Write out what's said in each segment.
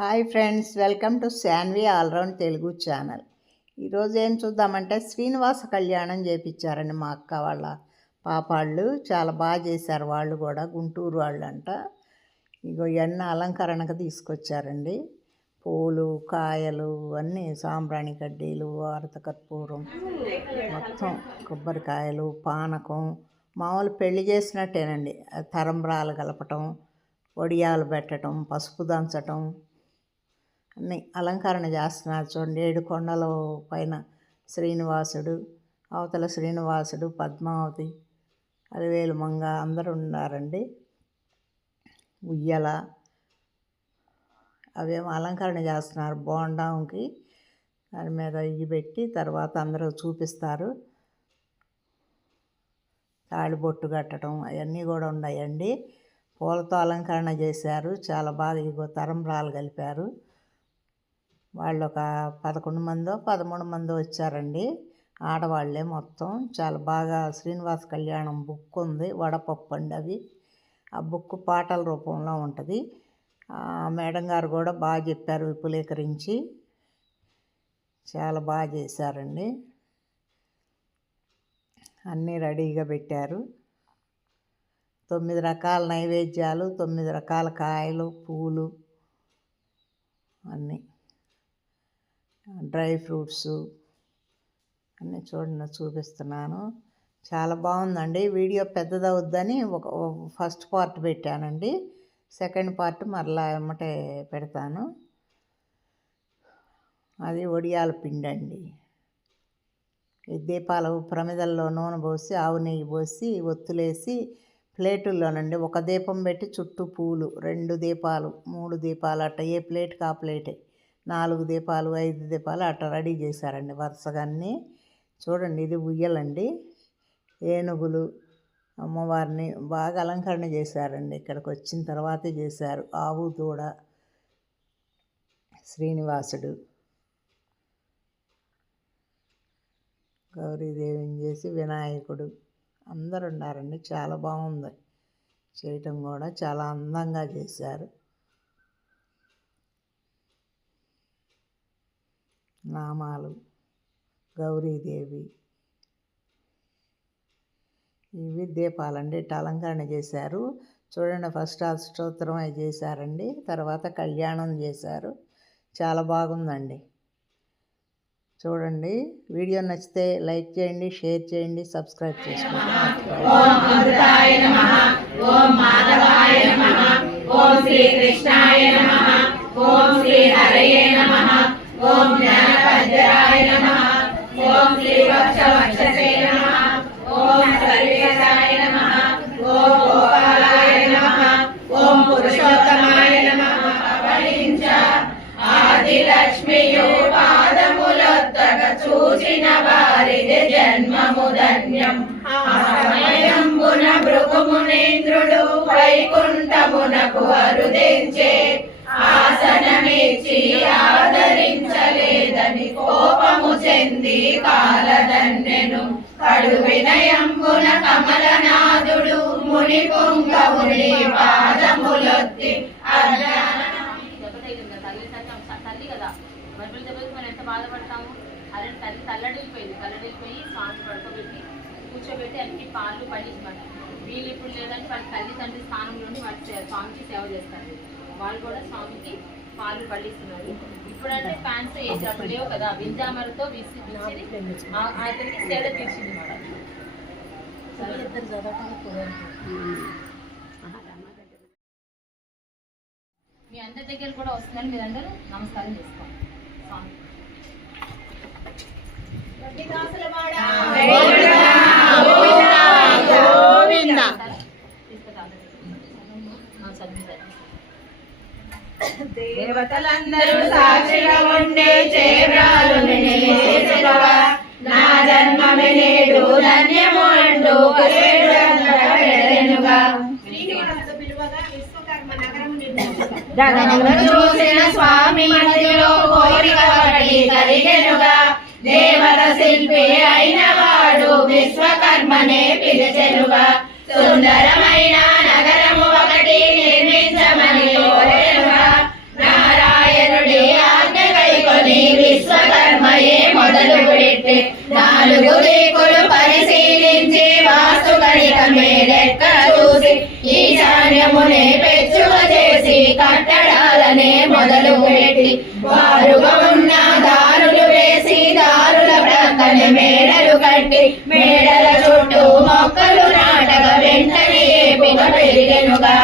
Hi friends welcome to Sanvi all round Telugu channel. ఈరోజు ఏం చూద్దామంటే శ్రీనివాస కళ్యాణం చేపించారండి మా అక్క వాళ్ళ పాపాళ్ళు. చాలా బాగా చేశారు వాళ్ళు కూడా గుంటూరు వాళ్ళు అంట ఇగో ఇవన్నీ అలంకరణకు తీసుకొచ్చారండి. పూలు కాయలు అన్నీ సాంబ్రాణి కడ్డీలు వారత కర్పూరం మొత్తం కొబ్బరికాయలు పానకం. మామూలు పెళ్ళి చేసినట్టేనండి. తరంబ్రాలు కలపటం వడియాలు పెట్టడం పసుపు దంచటం అన్ని అలంకరణ చేస్తున్నారు చూడండి. ఏడు కొండల పైన శ్రీనివాసుడు అవతల శ్రీనివాసుడు పద్మావతి అలివేలు మంగ అందరూ ఉన్నారండి. ఉయ్యల అవేమో అలంకరణ చేస్తున్నారు బోండాంకి దాని మీద ఇవి పెట్టి తర్వాత అందరూ చూపిస్తారు. తాళిబొట్టు కట్టడం అవన్నీ కూడా ఉన్నాయండి. పూలతో అలంకరణ చేశారు. చాలా బాగా ఇగో తరంబ్రాలు కలిపారు. వాళ్ళు ఒక పదకొండు మందో పదమూడు మందో వచ్చారండి. ఆడవాళ్ళే మొత్తం. చాలా బాగా శ్రీనివాస కళ్యాణం బుక్ ఉంది వడపప్పు అండి అవి. ఆ బుక్ పాటల రూపంలో ఉంటుంది. మేడం గారు కూడా బాగా చెప్పారు విపులీకరించి. చాలా బాగా చేశారండి. అన్నీ రెడీగా పెట్టారు. తొమ్మిది రకాల నైవేద్యాలు తొమ్మిది రకాల కాయలు పూలు అన్నీ. డ్రై ఫ్రూట్స్ అన్నీ చూడండి చూపిస్తున్నాను. చాలా బాగుందండి. వీడియో పెద్దదవుద్దని ఒక ఫస్ట్ పార్ట్ పెట్టానండి. సెకండ్ పార్ట్ మరలా ఎమ్మటే పెడతాను. అది ఒడియాల పిండి అండి ఈ దీపాలు ప్రమిదల్లో నూనె పోసి ఆవు నెయ్యి పోసి ఒత్తులేసి ప్లేటుల్లోనండి ఒక దీపం పెట్టి చుట్టూ పూలు రెండు దీపాలు మూడు దీపాలు అట్ట ఏ ప్లేట్కి ఆ ప్లేటే. నాలుగు దీపాలు ఐదు దీపాలు అట్ట రెడీ చేశారండి వరుసగా అన్నీ. చూడండి ఇది ఉయ్యలండి. ఏనుగులు అమ్మవారిని బాగా అలంకరణ చేశారండి. ఇక్కడికి వచ్చిన తర్వాతే చేశారు. ఆవు దూడ శ్రీనివాసుడు. గౌరీదేవిని చేసి వినాయకుడు. అందరు ఉన్నారండి. చాలా బాగుంది. చేయటం కూడా చాలా అందంగా చేశారు. నామాలు గౌరీదేవి. ఇవి దీపాలండి. ఇట్లా అలంకరణ చేశారు. చూడండి ఫస్ట్ అష్టోత్తరం అవి చేశారండి. తర్వాత కళ్యాణం చేశారు. చాలా బాగుందండి. చూడండి వీడియో నచ్చితే లైక్ చేయండి షేర్ చేయండి సబ్స్క్రైబ్ చేసుకోండి. ఆదిలక్ష్మియు పాదములొత్తగ చూచిన వారిది జన్మము ధన్యం ఆ సమయంబున భృగుమునేంద్రుడు వైకుంఠమునకు అరుదించే ఆసనమిచ్చి ఆదరించలేదని కోపము చెంది కాలదన్నెను. కడు వినయంబున కమలనాథుడు ముని పుంగముని పాదములొత్తి అజ్ఞాన దెబ్బ తగిలింది కదా, తల్లి తల్లి తల్లి కదా బైబిల్ దెబ్బకి మనం ఎంత బాధపడతాము అదే తల్లి తల్లడిల్లిపోయింది తల్లడిల్లిపోయి స్వామి పడుకోబెట్టి కూర్చోబెట్టి అన్ని పాలు పట్టించమాట వీళ్ళు ఇప్పుడు లేదంటే వాళ్ళ తల్లి తండ్రి స్థానంలోని వాళ్ళు స్వామికి సేవ చేస్తారు. వాళ్ళు కూడా స్వామికి పాలు పట్టిస్తున్నారు. ఇప్పుడంటే ఫ్యాన్స్ ఏజ్ అప్పుడు లేవు కదా వింజామరతో విసి అతనికి సేద తీర్చింది మాట మీ అందరి దగ్గర కూడా వస్తుందని మీరందరూ నమస్కారం చేసుకోండి. స్వామి. దేవతలందరూ సాక్షిగా ఉండే చేబ్రాలుని నా జన్మమే నేడు ధన్యము చూసిన స్వామి మధ్యలో కోరిక కలిగెనుగా. దేవత శిల్పి అయిన వాడు విశ్వకర్మనే పిలిచెనుగా సుందరమైన నగరము ఒకటి నిర్మించమని నారాయణుడి ఆజ్ఞ కైకొని విశ్వకర్మయే మొదలు పెట్టి నాలుగు రీకులు పరిశీలించి వాస్తు గణిత మేలెక్క చూసి ఈశాన్యమునే పెచ్చువ చేసి కట్టడాలనే మొదలు పెట్టి వారుగా ఉన్న మేడలు మేడల చుట్టూ మొక్కలు నాటక వెంటనే ఏపుగా పెరిగెనుగా.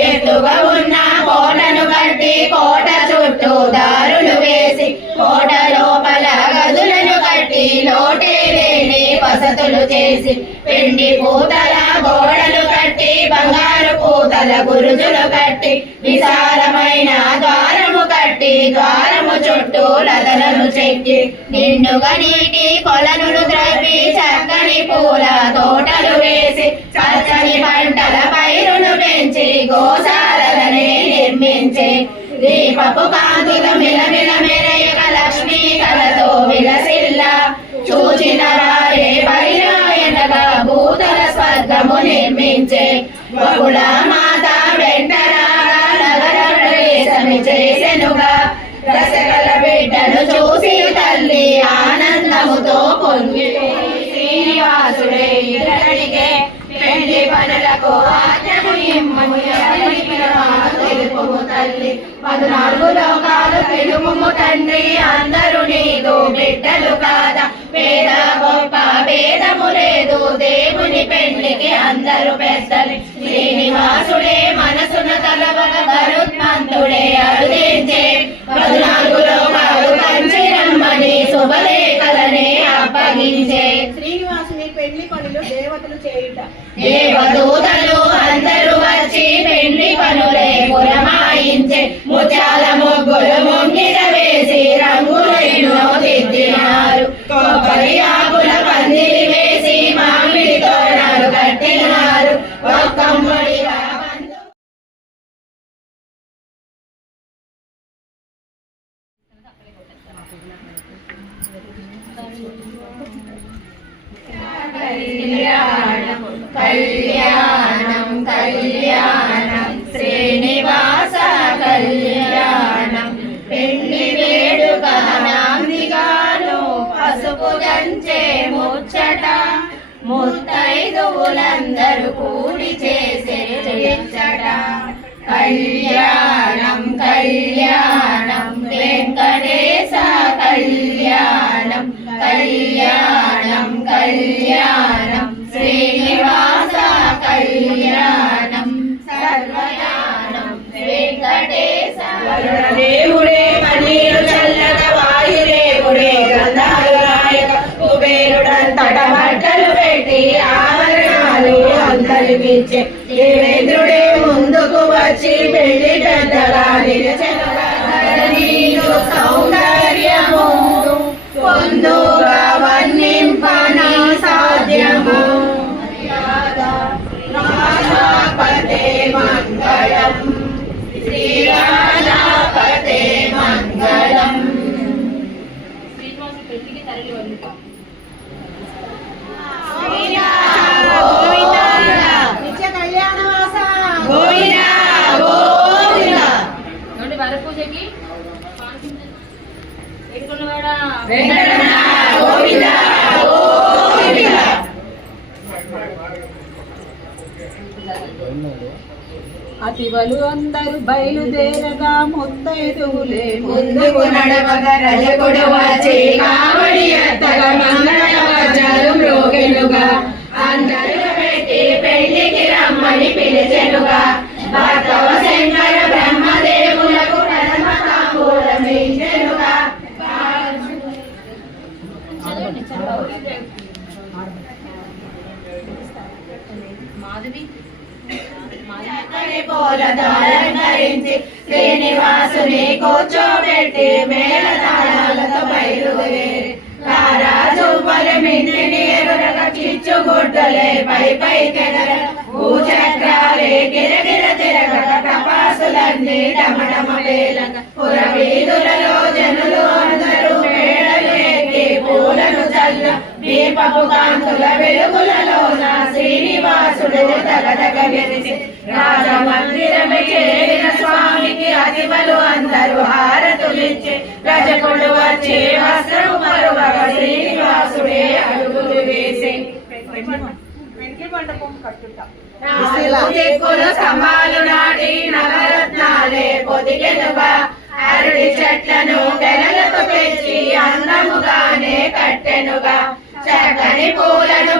ఎత్తుగా ఉన్న కోటను కట్టి కోట చుట్టూ దారులు వేసి కోట లోపల గదులను కట్టి లోటే లేని వసతులు చేసి పిండి పూతల గోడలు కట్టి బంగారు పూతల గురుజులు కట్టి విశాలమైన ద్వారము కట్టి ద్వారము చుట్టూ లదలను చెక్కి నిండుగా నీటి కొలను పూల తోటలు వేసి పచ్చని పంటల పైరును పెంచి గోశాలనే నిర్మించి దీపపు కాంతుల మిలమిల మెరయక లక్ష్మీ కలతో విలసిల్ల. చూచిన వారే పరిణాయనగా భూతల స్వర్గము నిర్మించే బహుళ మాత వెంటరాగా నగర ప్రవేశమి చేసెనుగా. రసగల బిడ్డను చూసి తల్లి ఆనందముతో పొంగి శ్రీనివాసుడే ఇతడికే పెళ్ళి పనులకు ఆజ్ఞము ఇమ్మము తెలుపుము తల్లి పద్నాలుగు లోకాలు తెలుపుము తండ్రి అందరూ నీదు బిడ్డలు కాదా. పేద గొప్ప భేదము లేదు దేవుని పెళ్ళికి అందరూ పెద్దలు. శ్రీనివాసుడే మనసున తలవక గరుత్మంతుడే అరుదించే. పద్నాలుగు లోకాలు కంచి రమ్మని శుభలేఖలనే అప్పగించే. శ్రీ దేవతలు చేయుట. దేవదూతలు అందరూ వచ్చి పెళ్ళి పనులే పురమాయించే. ముత్యాల ముగ్గులు ముంగిర వేసి రంగులు ఎన్నో దిద్దినారు కొబ్బరి ఆకు ముచ్చట ముత్తైదువులందరూ కూడి చేసే చెచ్చట కళ్యాణం కళ్యాణం వెంకటేశ కళ్యాణం. కళ్యాణం కళ్యాణం శ్రీనివాస కళ్యాణం. సర్వయాణం వెంకటేశ. దేవుడే మనీరు చల్ల కలిగించే. దేవేంద్రుడే ముందుకు వచ్చి పెళ్ళి పెద్దలా నిలిచెనుగా సౌందర్యము పొందు అతివలు అందరు బయలుదేరగా ముత్తైదువులే ముందుకు నడవగ రజకుడు వచ్చి కావడి ఎత్తగా మాధవి. మాధవి. శ్రీనివాసుని కూర్చోబెట్టి మేళతాళాలతో బయలుదేరి రారాజు పరమింటిని ఎదురగ చిచ్చుగుడ్డలే పై పై తెగర భూచక్రాలే గిరగిర తిరగక టపాసులన్నీ డమడమ వేలక పురవీధులలో దీపపు వెలుగులలోన శ్రీనివాసుడు తగదగ మెరిసి రాజ మందిరమే చేరిన స్వామికి అతిమలు అందరూ హారతులిచ్చి రజకుడు వచ్చి వస్త్రము మరువగ శ్రీనివాసుడే అడుగులు వేసి వెంకి మండపం కట్టుట దిక్కులు స్తంభాలు నాటి నవరత్నాలే వాలే పొదిగెనుగా అరటి చెట్లను గెలలకు తెచ్చి అందముగానే కట్టెనుగా చక్కని పూలను